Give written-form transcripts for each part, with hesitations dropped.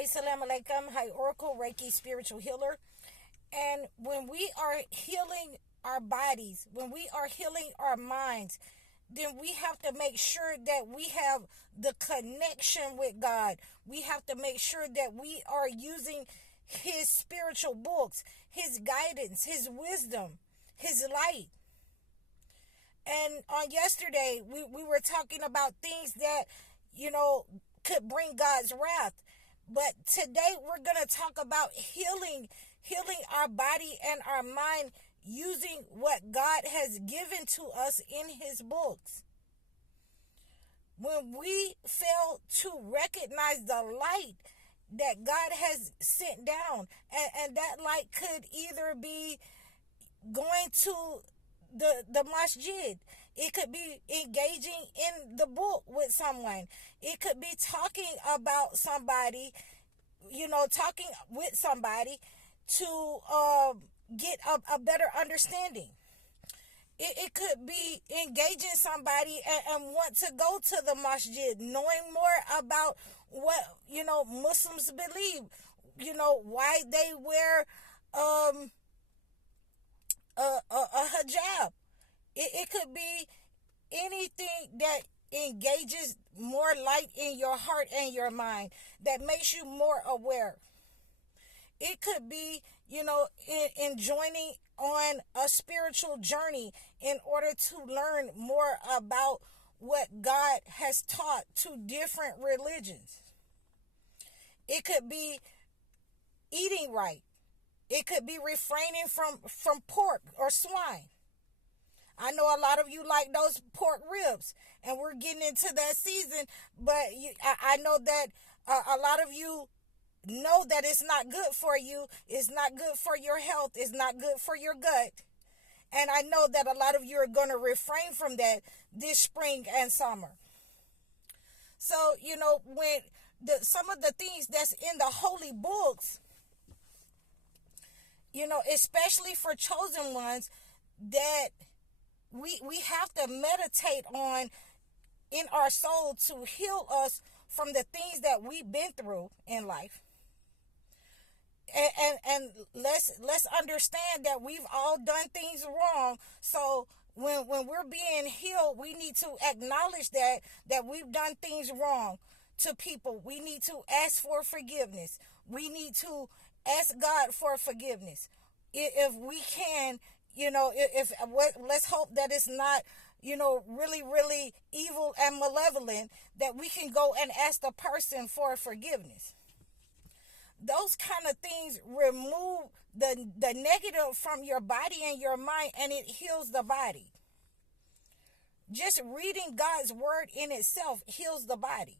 Hi, Salam Alaikum. Hi, Oracle, Reiki, Spiritual Healer. And when we are healing our bodies, when we are healing our minds, then we have to make sure that we have the connection with God. We have to make sure that we are using His spiritual books, His guidance, His wisdom, His light. And on yesterday, we were talking about things that, could bring God's wrath. But today we're going to talk about healing our body and our mind using what God has given to us in His books. When we fail to recognize the light that God has sent down, and that light could either be going to the masjid. It could be engaging in the book with someone. It could be talking about somebody, talking with somebody to get a better understanding. It could be engaging somebody and want to go to the masjid, knowing more about what, Muslims believe, why they wear a hijab. It could be anything that engages more light in your heart and your mind, that makes you more aware. It could be, in joining on a spiritual journey in order to learn more about what God has taught to different religions. It could be eating right. It could be refraining from pork or swine. I know a lot of you like those pork ribs, and we're getting into that season, but I know that a lot of you know that it's not good for you. It's not good for your health. It's not good for your gut. And I know that a lot of you are going to refrain from that this spring and summer. So, when some of the things that's in the holy books, especially for chosen ones, that we have to meditate on in our soul to heal us from the things that we've been through in life. And let's understand that we've all done things wrong. So when we're being healed, we need to acknowledge that we've done things wrong to people. We need to ask for forgiveness. We need to ask God for forgiveness. If we can, let's hope that it's not, really, really evil and malevolent, that we can go and ask the person for forgiveness. Those kind of things remove the negative from your body and your mind, and it heals the body. Just reading God's word in itself heals the body.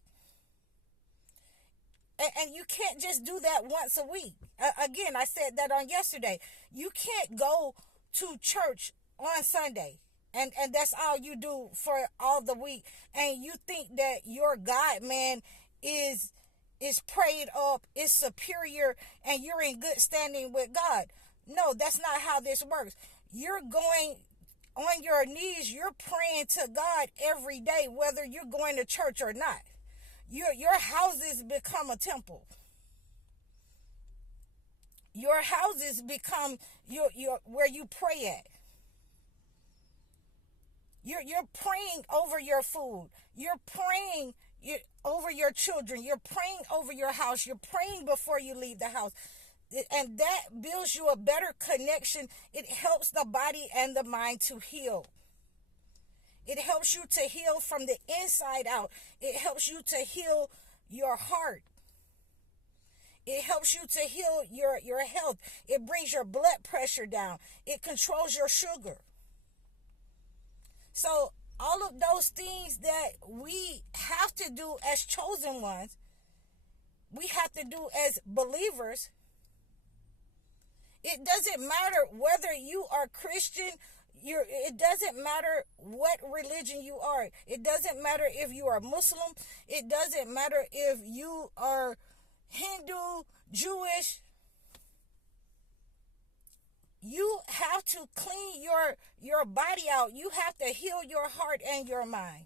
And you can't just do that once a week. Again, I said that on yesterday. You can't go to church on Sunday and that's all you do for all the week, and you think that your God, man, is prayed up, is superior, and you're in good standing with God. No, that's not how this works. You're going on your knees, you're praying to God every day, whether you're going to church or not. Your houses become a temple. Your houses become your where you pray at. You're praying over your food. You're praying over your children. You're praying over your house. You're praying before you leave the house. And that builds you a better connection. It helps the body and the mind to heal. It helps you to heal from the inside out. It helps you to heal your heart. It helps you to heal your health. It brings your blood pressure down. It controls your sugar. So all of those things that we have to do as chosen ones, we have to do as believers. It doesn't matter whether you are Christian. It doesn't matter what religion you are. It doesn't matter if you are Muslim. It doesn't matter if you are Hindu, Jewish. You have to clean your body out. You have to heal your heart and your mind.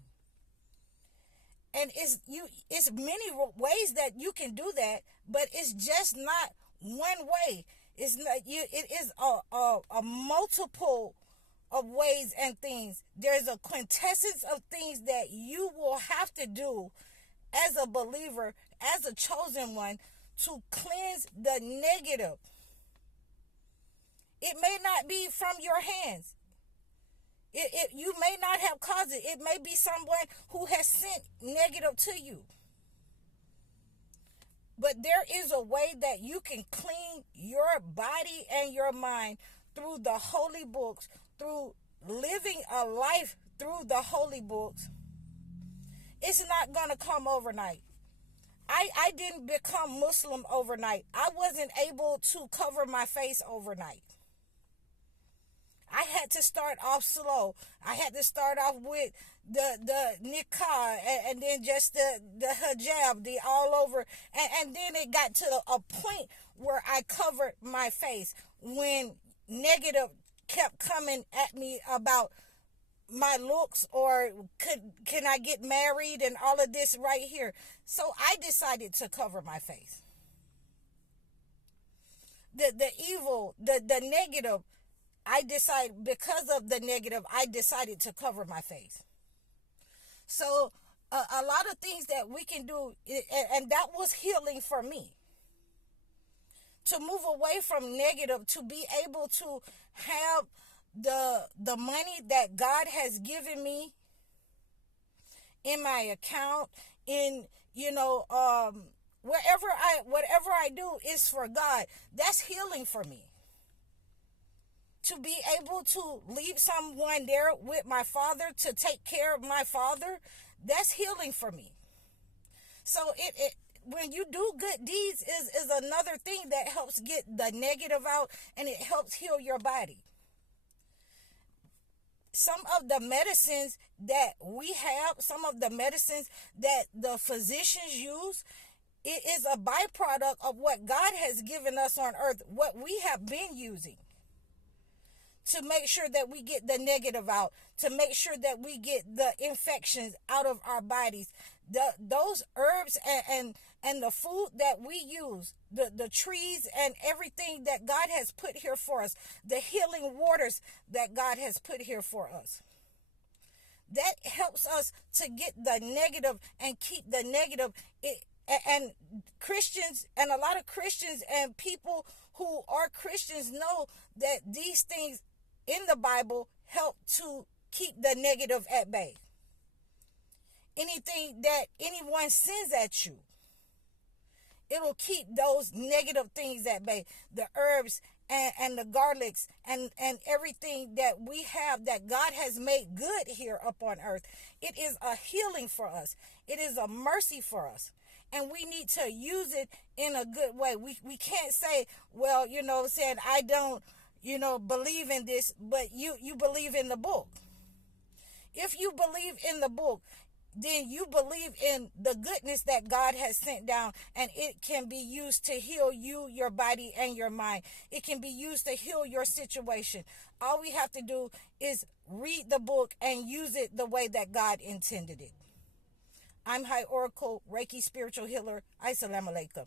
And it's many ways that you can do that, but it's just not one way. It's not you. It is a multiple of ways and things. There's a quintessence of things that you will have to do as a believer, as a chosen one, to cleanse the negative. It may not be from your hands. You may not have caused it. It may be someone who has sent negative to you. But there is a way that you can clean your body and your mind through the holy books, through living a life through the holy books. It's not going to come overnight. I didn't become Muslim overnight. I wasn't able to cover my face overnight. I had to start off slow. I had to start off with the niqab and then just the hijab, the all over. And then it got to a point where I covered my face when negative kept coming at me about my looks or can I get married and all of this right here. So I decided to cover my face. The evil, the negative, I decided, because of the negative, I decided to cover my face. So a lot of things that we can do, and that was healing for me. To move away from negative, to be able to have the money that God has given me in my account, in whatever I do is for God. That's healing for me. To be able to leave someone there with my father to take care of my father, that's healing for me. So it when you do good deeds is another thing that helps get the negative out, and it helps heal your body. Some of the medicines that we have, some of the medicines that the physicians use, it is a byproduct of what God has given us on earth, what we have been using, to make sure that we get the negative out, to make sure that we get the infections out of our bodies. Those herbs and the food that we use, the trees and everything that God has put here for us, the healing waters that God has put here for us, that helps us to get the negative and keep the negative. And Christians, and a lot of Christians and people who are Christians, know that these things in the Bible help to keep the negative at bay. Anything that anyone sends at you, it'll keep those negative things at bay. The herbs and the garlics and everything that we have that God has made good here up on earth, it is a healing for us. It is a mercy for us. And we need to use it in a good way. We can't say, well, saying I don't, believe in this, but you believe in the book. If you believe in the book, then you believe in the goodness that God has sent down, and it can be used to heal you, your body, and your mind. It can be used to heal your situation. All we have to do is read the book and use it the way that God intended it. I'm High Oracle, Reiki Spiritual Healer. Assalamu alaikum.